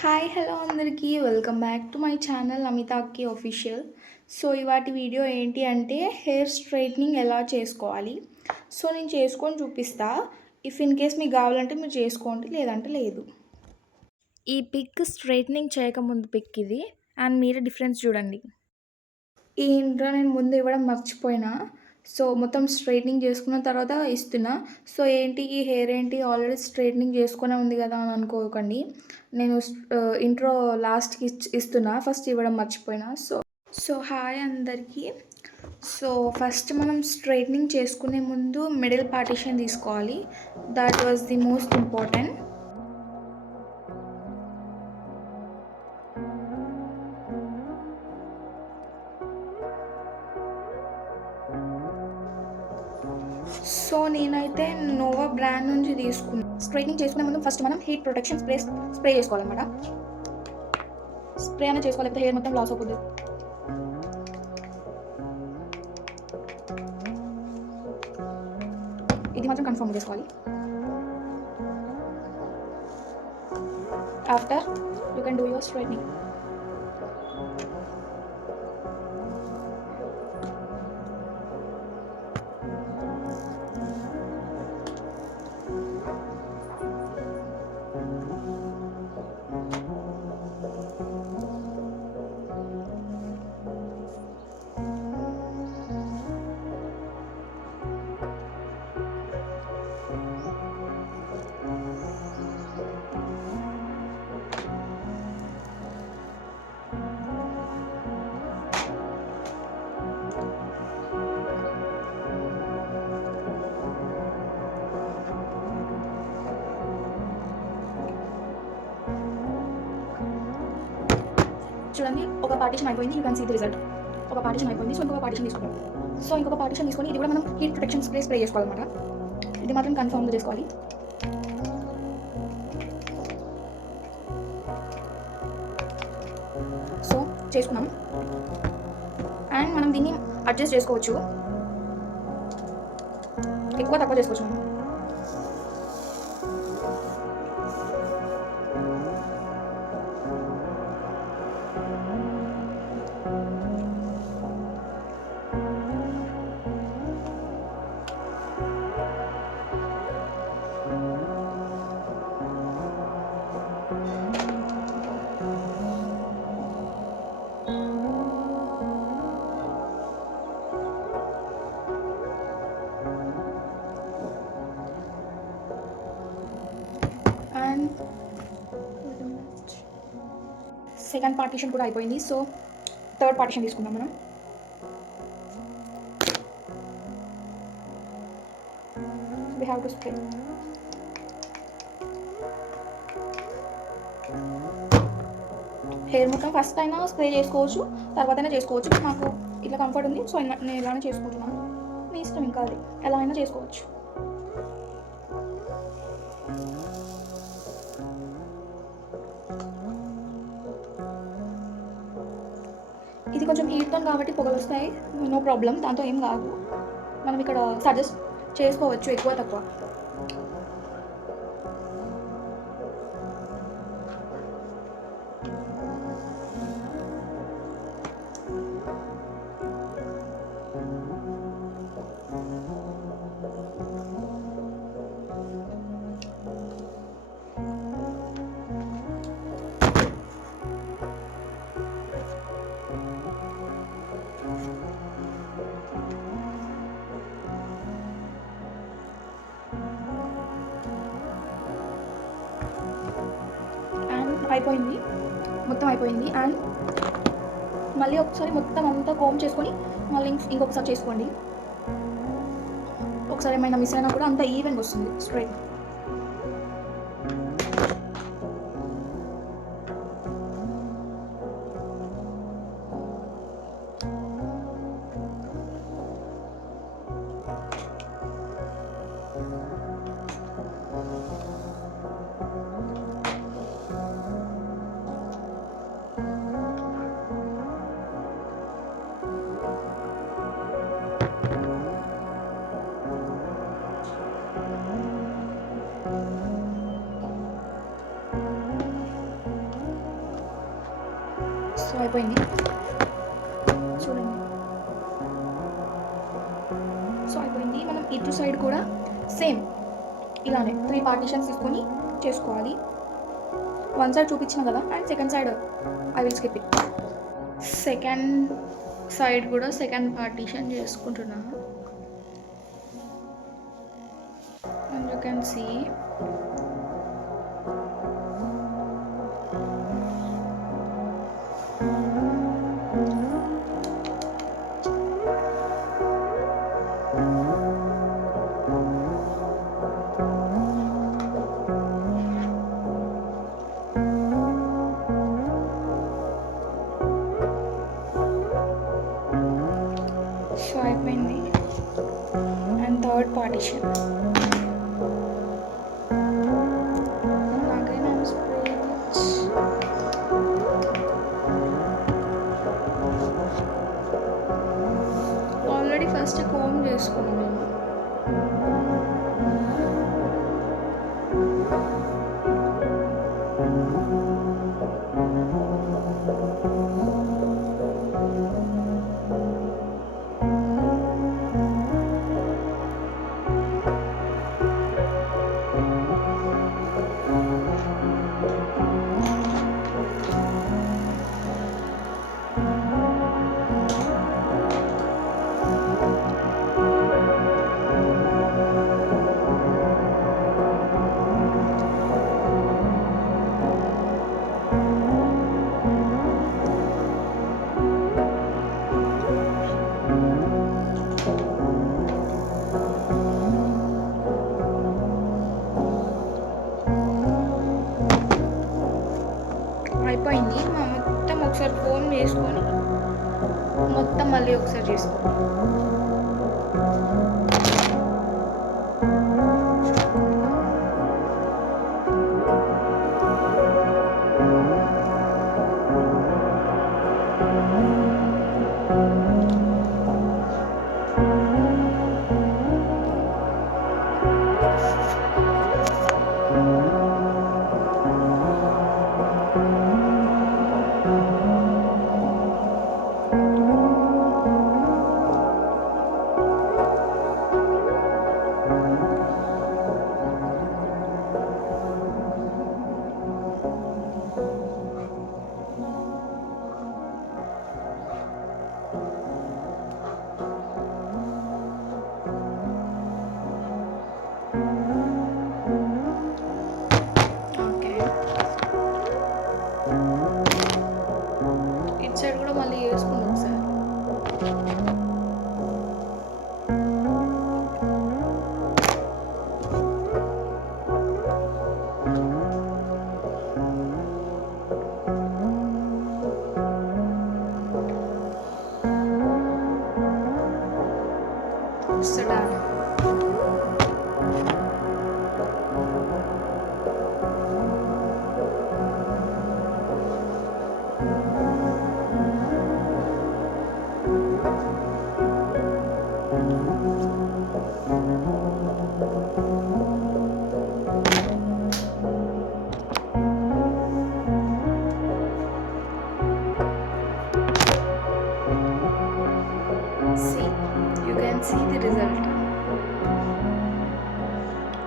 Hi hello అందరికీ welcome back to my channel అమితాకి official. So ఇవాటి వీడియో ఏంటి అంటే హెయిర్ స్ట్రైట్నింగ్ ఎలా చేసుకోవాలి. సో నేను చేసుకొని చూపిస్తా. ఇఫ్ ఇన్ కేస్ మీకు కావాలంటే మీరు చేసుకోండి, లేదంటే లేదు. ఈ పిక్ స్ట్రైట్నింగ్ చేయకముందు పిక్ ఇది, అండ్ మీరే డిఫరెన్స్ చూడండి. ఈ ఇంట్రో నేను ముందు ఇవ్వడం మర్చిపోయినా. సో మొత్తం స్ట్రైట్నింగ్ చేసుకున్న తర్వాత ఇస్తున్నా. సో ఏంటి ఈ హెయిర్ ఏంటి ఆల్రెడీ స్ట్రైట్నింగ్ చేసుకునే ఉంది కదా అని అనుకోకండి. నేను ఇంట్రో లాస్ట్కి ఇస్తున్నా, ఫస్ట్ ఇవ్వడం మర్చిపోయినా. సో హాయ్ అందరికీ. సో ఫస్ట్ మనం స్ట్రైట్నింగ్ చేసుకునే ముందు మిడిల్ పార్టిషన్ తీసుకోవాలి. That was the most important. So నేనైతే నోవా బ్రాండ్ నుంచి తీసుకున్నాను. స్ట్రైట్నింగ్ చేసుకునే ముందు ఫస్ట్ మనం హీట్ ప్రొటెక్షన్ స్ప్రే చేసుకోవాలన్నమాట. స్ప్రే అనేది చేసుకోవాలి, హెయిర్ మొత్తం లాస్ అవుతుంది. ఇది మాత్రం కన్ఫర్మ్ చేసుకోవాలి. After you can do your straightening. చూడండి, ఒక పార్టీషన్ అయిపోయింది. You can see the result. ఒక పార్టీషన్ అయిపోయింది. సో ఇంకొక పార్టీషన్ తీసుకుంటాం. సో ఇంకొక పార్టీషన్ తీసుకొని ఇది కూడా మనం హీట్ ప్రొటెక్షన్ స్ప్రే చేసుకోవాలన్నమాట. ఇది మాత్రం కన్ఫర్మ్గా చేసుకోవాలి. సో చేసుకున్నాం, అండ్ మనం దీన్ని అడ్జస్ట్ చేసుకోవచ్చు, ఎక్కువ తక్కువ చేసుకోవచ్చు మనం. అండ్ సెకండ్ పార్టీషన్ కూడా అయిపోయింది. సో థర్డ్ పార్టీషన్ తీసుకుందాం మనం. We have to spray. Hair మొత్తం ఫస్ట్ అయినా స్ప్రే చేసుకోవచ్చు, తర్వాత అయినా చేసుకోవచ్చు. నాకు ఇట్లా కంఫర్ట్ ఉంది, సో నేను ఇలానే చేసుకుంటున్నాను. మీ ఇష్టం, ఇంకా అది ఎలా అయినా చేసుకోవచ్చు. ఇది కొంచెం హీట్తో కాబట్టి పొగలు వస్తాయి, నో ప్రాబ్లం, దాంతో ఏం కాదు. మనం ఇక్కడ సజెస్ట్ చేసుకోవచ్చు ఎక్కువ తక్కువ. అయిపోయింది, మొత్తం అయిపోయింది. అండ్ మళ్ళీ ఒకసారి మొత్తం అంతా కోమ్ చేసుకొని మళ్ళీ ఇంకొకసారి చేసుకోండి. ఒకసారి ఏమైనా మిస్ అయినా కూడా అంతా ఈవెన్గా వస్తుంది స్ట్రైట్. సో అయిపోయింది చూడండి. సో అయిపోయింది. మనం ఇటు సైడ్ కూడా సేమ్ ఇలానే 3 పార్టీషన్స్ తీసుకొని చేసుకోవాలి. వన్ సైడ్ చూపించిన కదా, and second side I will skip it. Second side కూడా సెకండ్ పార్టీషన్ చేసుకుంటున్నాను. And you can see so అయిపోయింది. And third partition again I'm spraying it. Already first comb చేసుకున్నాను. అయిపోయింది. మొత్తం ఒకసారి ఫోన్ చేసుకొని మొత్తం మళ్ళీ ఒకసారి చేసుకో. ఇటు సైడ్ కూడా మళ్ళీ వేసుకుందాం ఒకసారి. Done. See, you can see the result.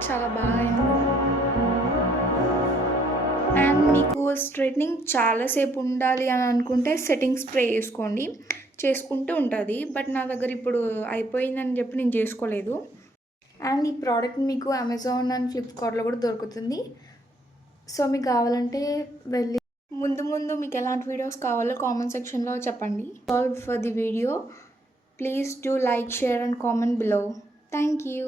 చాలా బాగా అయింది. అండ్ మీకు స్ట్రైట్నింగ్ చాలాసేపు ఉండాలి అని అనుకుంటే సెట్టింగ్ స్ప్రే చేసుకోండి, చేసుకుంటూ ఉంటుంది. బట్ నా దగ్గర ఇప్పుడు అయిపోయిందని చెప్పి నేను చేసుకోలేదు. అండ్ ఈ ప్రోడక్ట్ మీకు అమెజాన్ అండ్ ఫ్లిప్కార్ట్లో కూడా దొరుకుతుంది. సో మీకు కావాలంటే వెళ్ళి ముందు మీకు ఎలాంటి వీడియోస్ కావాలో కామెంట్ సెక్షన్లో చెప్పండి. All for the video. Please do like, share and comment below. Thank you.